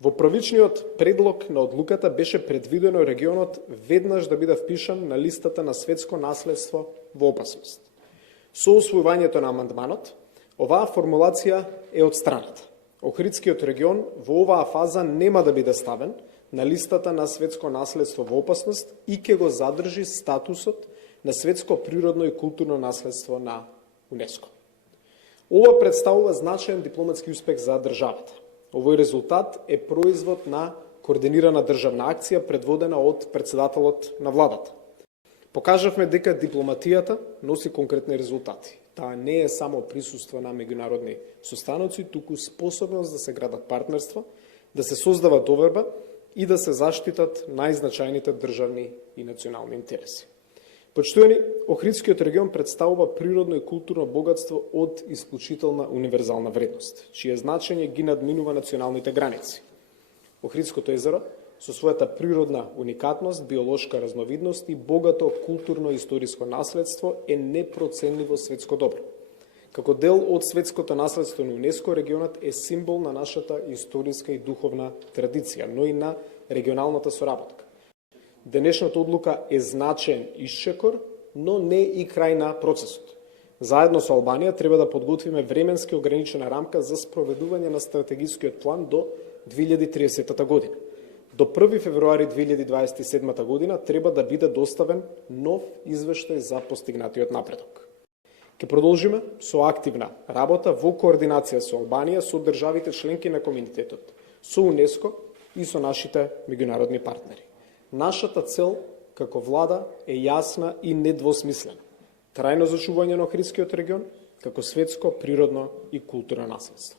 Во првичниот предлог на одлуката беше предвидено регионот веднаш да биде впишан на листата на светско наследство во опасност. Со усвојувањето на амандманот, оваа формулација е отстраната. Охридскиот регион во оваа фаза нема да биде ставен на листата на светско наследство во опасност и ќе го задржи статусот на светско природно и културно наследство на УНЕСКО. Ова представува значаен дипломатски успех за државата. Овој резултат е производ на координирана државна акција предводена од председателот на владата. Покажавме дека дипломатијата носи конкретни резултати. Таа не е само присуство на меѓународни состаноци, туку способност да се градат партнерства, да се создава доверба и да се заштитат најзначајните државни и национални интереси. Почитувани, Охридскиот регион представува природно и културно богатство од исклучителна универзална вредност, чие значење ги надминува националните граници. Охридското езеро, со својата природна уникатност, биолошка разновидност и богато културно-историско наследство е непроценливо светско добро. Како дел од светското наследство на УНЕСКО, регионот е символ на нашата историска и духовна традиција, но и на регионалната соработка. Денешната одлука е значаен исчекор, но не и крај на процесот. Заедно со Албанија треба да подготвиме временски ограничена рамка за спроведување на стратегискиот план до 2030 година. До 1 февруари 2027 година треба да биде доставен нов извештај за постигнатиот напредок. Ке продолжиме со активна работа во координација со Албанија, со државите членки на комунитетот, со УНЕСКО и со нашите меѓународни партнери. Нашата цел како влада е јасна и недвосмислена. Трајно зачување на Охридскиот регион како светско, природно и културно наследство.